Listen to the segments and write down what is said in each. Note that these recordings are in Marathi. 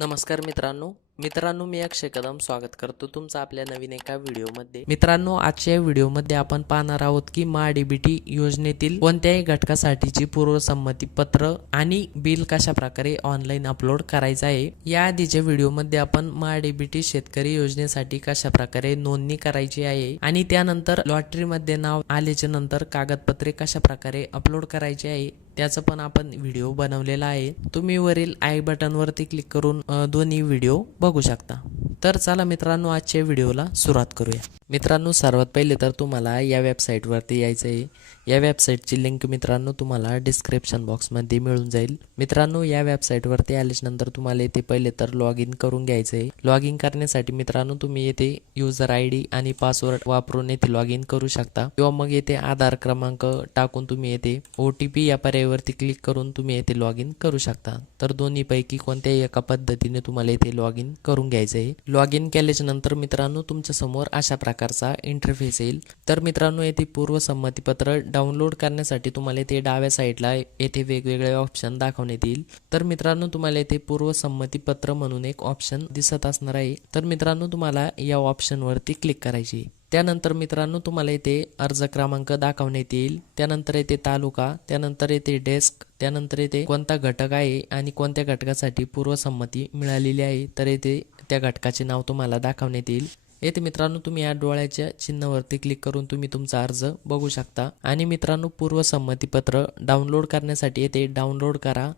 नमस्कार मित्रांनो. मित्रांनो मी अक्षय कदम स्वागत करतो तुमचं आपल्या नवीन एका व्हिडिओमध्ये. मित्रांनो आजच्या व्हिडिओमध्ये आपण पाहणार आहोत की महाडीबीटी योजनेतील कोणत्याही घटकासाठीची पूर्वसंमती पत्र आणि बिल कशा प्रकारे ऑनलाईन अपलोड करायचं आहे. या आधीच्या व्हिडिओमध्ये आपण महाडीबीटी शेतकरी योजनेसाठी कशा प्रकारे नोंदणी करायची आहे आणि त्यानंतर लॉटरीमध्ये नाव आल्याच्यानंतर कागदपत्रे कशा प्रकारे अपलोड करायची आहे त्याचं पण आपण व्हिडिओ बनवलेला आहे. तुम्ही वरील आय बटनवरती क्लिक करून दोन्ही व्हिडिओ बघू शकता. तर चला मित्रांनो आजच्या व्हिडिओला सुरुवात करूया. मित्रांनो सर्वात पहिले तर तुम्हाला या वेबसाईटवरती यायचं आहे या वेबसाईटची लिंक मित्रांनो तुम्हाला डिस्क्रिप्शन बॉक्समध्ये मिळून जाईल. मित्रांनो या वेबसाईटवरती आल्याच्यानंतर तुम्हाला येथे पहिले तर लॉग इन करून घ्यायचं आहे लॉग इन करण्यासाठी मित्रांनो तुम्ही येथे युजर आय डी आणि पासवर्ड वापरून येथे लॉग इन करू शकता. किंवा मग येथे आधार क्रमांक टाकून तुम्ही येथे ओ टी पी या पर्यायावरती क्लिक करून तुम्ही येथे लॉग इन करू शकता. तर दोन्हीपैकी कोणत्याही एका पद्धतीने तुम्हाला येथे लॉग इन करून घ्यायचं आहे लॉग इन केल्याच्यानंतर मित्रांनो तुमच्यासमोर अशा अशा प्रकारचा इंटरफेस येईल. तर मित्रांनो येथे पूर्वसंमतीपत्र डाउनलोड करण्यासाठी तुम्हाला येथे डाव्या साईडला येथे वेगवेगळे ऑप्शन दाखवण्यात येईल. तर मित्रांनो तुम्हाला येथे पूर्वसंमतीपत्र म्हणून एक ऑप्शन दिसत असणार आहे. तर मित्रांनो तुम्हाला या ऑप्शनवरती क्लिक करायची. त्यानंतर मित्रांनो तुम्हाला येथे अर्ज क्रमांक दाखवण्यात येईल. त्यानंतर येथे तालुका त्यानंतर येथे डेस्क त्यानंतर येथे कोणता घटक आहे आणि कोणत्या घटकासाठी पूर्वसंमती मिळालेली आहे. तर येथे त्या घटकाचे नाव तुम्हाला दाखवण्यात येईल. येथे मित्रांनो तुम्ही या डोळ्याच्या चिन्हावरती क्लिक करून तुम्ही तुमचा अर्ज बघू शकता. आणि मित्रांनो पूर्वसंमतीपत्र डाउनलोड करण्यासाठी येथे डाउनलोड करा.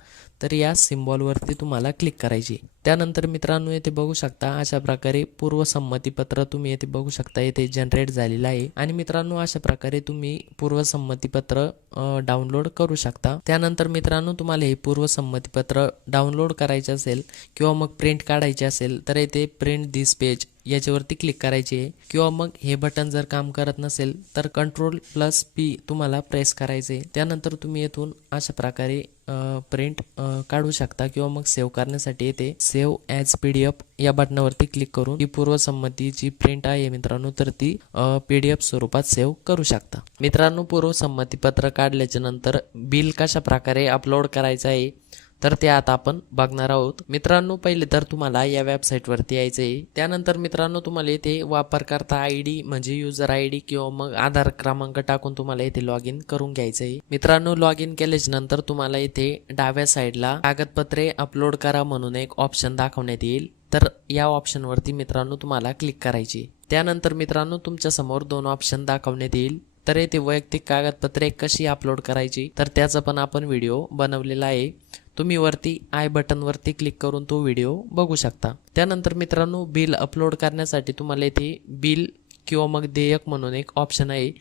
तर या सिम्बॉलवरती तुम्हाला क्लिक करायची. त्यानंतर मित्रांनो येथे बघू शकता अशा प्रकारे पूर्वसंमतीपत्र तुम्ही येथे बघू शकता येथे जनरेट झालेलं आहे. आणि मित्रांनो अशा प्रकारे तुम्ही पूर्वसंमतीपत्र डाउनलोड करू शकता. त्यानंतर मित्रांनो तुम्हाला हे पूर्वसंमतीपत्र डाउनलोड करायचे असेल किंवा मग प्रिंट काढायचे असेल तर येथे प्रिंट दिस पेज याच्यावरती क्लिक करायचे आहे. किंवा मग हे बटन जर काम करत नसेल तर कंट्रोल प्लस पी तुम्हाला प्रेस करायचे त्यानंतर तुम्ही येथून अशा प्रकारे प्रिंट काढू शकता किंवा मग सेव्ह करण्यासाठी येते save as P D F या बटनावरती क्लिक करून ही पूर्वसंमती जी प्रिंट आहे मित्रांनो तर ती पी डी एफ स्वरूपात सेव्ह करू शकता. मित्रांनो पूर्वसंमतीपत्र काढल्याच्या नंतर बिल कशा प्रकारे अपलोड करायचं आहे? तर ते आता आपण बघणार आहोत. मित्रांनो पहिले तर तुम्हाला या वेबसाईटवरती यायचं आहे त्यानंतर मित्रांनो तुम्हाला इथे वापरकर्ता आय डी म्हणजे युजर आय डी किंवा मग आधार क्रमांक टाकून तुम्हाला इथे लॉग इन करून घ्यायचं आहे मित्रांनो लॉग इन केल्याच्यानंतर तुम्हाला इथे डाव्या साईडला कागदपत्रे अपलोड करा म्हणून एक ऑप्शन दाखवण्यात येईल. तर या ऑप्शनवरती मित्रांनो तुम्हाला क्लिक करायची. त्यानंतर मित्रांनो तुमच्यासमोर दोन ऑप्शन दाखवण्यात येईल. तर येथे वैयक्तिक कागदपत्रे कशी अपलोड करायची? तर त्याचा पण आपण व्हिडिओ बनवलेला आहे. तुम्ही वरती आय बटनवरती क्लिक करून तो व्हिडिओ बघू शकता. त्यानंतर मित्रांनो बिल अपलोड करण्यासाठी तुम्हाला इथे बिल किंवा मग देयक म्हणून एक ऑप्शन आहे.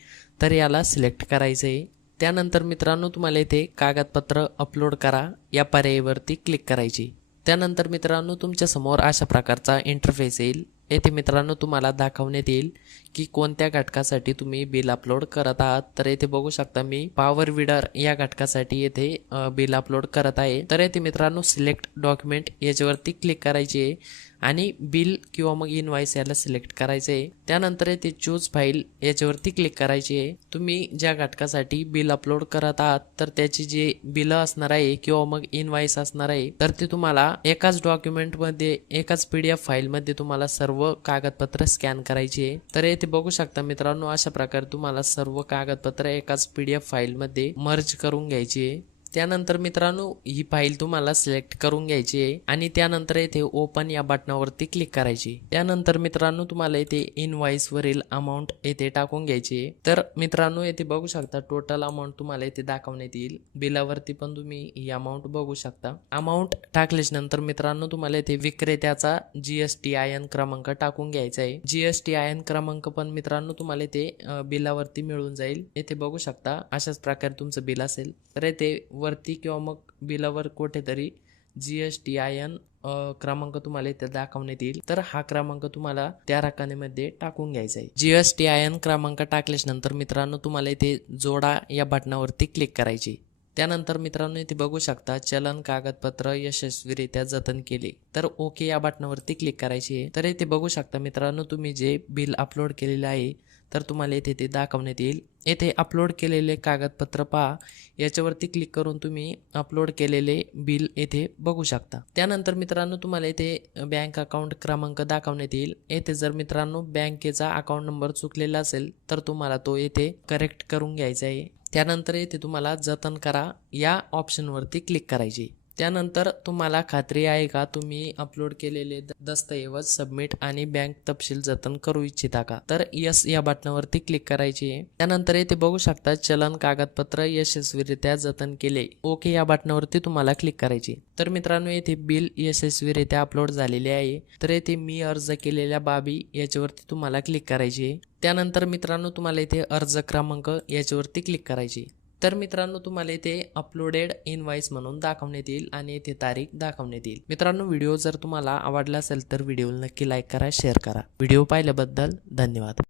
तर याला सिलेक्ट करायचं आहे. त्यानंतर मित्रांनो तुम्हाला इथे कागदपत्र अपलोड करा. या पर्यायावरती क्लिक करायची. त्यानंतर मित्रांनो तुमच्यासमोर अशा प्रकारचा इंटरफेस येईल. येथे मित्रांनो तुम्हाला दाखवण्यात येईल की कोणत्या घटकासाठी तुम्ही बिल अपलोड करत आहात. तर येथे बघू शकता मी पॉवर विडर या घटकासाठी येथे बिल अपलोड करत आहे. तर येथे मित्रांनो सिलेक्ट डॉक्युमेंट याच्यावरती क्लिक करायचे आहे. आणि बिल किंवा मग इनवाईस याला सिलेक्ट करायचं. आहे त्यानंतर येथे चूज फाईल याच्यावरती क्लिक करायची. आहे तुम्ही ज्या घटकासाठी बिल अपलोड करत आहात तर त्याची जे बिलं असणार आहे किंवा मग इनवाईस असणार आहे तर ते तुम्हाला एकाच डॉक्युमेंटमध्ये एकाच पीडीएफ फाईलमध्ये तुम्हाला सर्व कागदपत्र स्कॅन करायची. आहे तर येथे बघू शकता मित्रांनो अशा प्रकारे तुम्हाला सर्व कागदपत्र एकाच पीडीएफ फाईलमध्ये मर्ज करून घ्यायची. आहे त्यानंतर मित्रांनो ही फाईल तुम्हाला सिलेक्ट करून घ्यायची आहे आणि त्यानंतर येथे ओपन या बटनावरती क्लिक करायची. त्यानंतर मित्रांनो तुम्हाला येथे इनवाईस वरील अमाऊंट येथे टाकून घ्यायची आहे. तर मित्रांनो येथे बघू शकता टोटल अमाऊंट तुम्हाला येथे दाखवण्यात येईल. बिलावरती पण तुम्ही ही अमाऊंट बघू शकता. अमाऊंट टाकल्याच्या नंतर मित्रांनो तुम्हाला येथे विक्रेत्याचा जीएसटी आय एन क्रमांक टाकून घ्यायचा आहे. जीएसटी आय एन क्रमांक पण मित्रांनो तुम्हाला येथे बिलावरती मिळून जाईल. येथे बघू शकता अशाच प्रकारे तुमचं बिल असेल. तर येथे वरती किंवा मग बिलावर कुठेतरी G S T I N क्रमांक तुम्हाला इथे दाखवण्यात येईल. तर हा क्रमांक तुम्हाला त्या रकानेमध्ये टाकून घ्यायचा आहे. G S T I N क्रमांक टाकल्याच्या नंतर मित्रांनो तुम्हाला इथे जोडा या बटनावरती क्लिक करायची त्यानंतर मित्रांनो इथे बघू शकता चलन कागदपत्र यशस्वीरित्या जतन केले. तर ओके या बटनावरती क्लिक करायची आहे. तर इथे बघू शकता मित्रांनो तुम्ही जे बिल अपलोड केलेलं आहे तर तुम्हाला येथे ते दाखवण्यात येईल. येथे अपलोड केलेले कागदपत्र पहा. याच्यावरती क्लिक करून तुम्ही अपलोड केलेले बिल येथे बघू शकता. त्यानंतर मित्रांनो तुम्हाला येथे बँक अकाउंट क्रमांक दाखवण्यात येईल. येथे जर मित्रांनो बँकेचा अकाउंट नंबर चुकलेला असेल तर तुम्हाला तो येथे करेक्ट करून घ्यायचा आहे. त्यानंतर येथे तुम्हाला जतन करा या ऑप्शनवरती क्लिक करायचे. त्यानंतर तुम्हाला खात्री आहे का तुम्ही अपलोड केलेले दस्तऐवज सबमिट आणि बँक तपशील जतन करू इच्छिता का? तर यस या बटनावरती क्लिक करायची आहे. त्यानंतर येथे बघू शकता चलन कागदपत्र यशस्वीरित्या जतन केले. ओके या बटनावरती तुम्हाला क्लिक करायची. तर मित्रांनो येथे बिल यशस्वीरित्या अपलोड झालेले आहे. तर येथे मी अर्ज केलेल्या बाबी याच्यावरती तुम्हाला क्लिक करायची आहे. त्यानंतर मित्रांनो तुम्हाला इथे अर्ज क्रमांक याच्यावरती क्लिक करायची. तर मित्रांनो तुम्हाला इथे अपलोडेड इनवाईस म्हणून दाखवण्यात येईल आणि येथे तारीख दाखवण्यात येईल. मित्रांनो व्हिडिओ जर तुम्हाला आवडला असेल तर व्हिडिओला नक्की लाईक करा शेअर करा. व्हिडिओ पाहिल्याबद्दल धन्यवाद.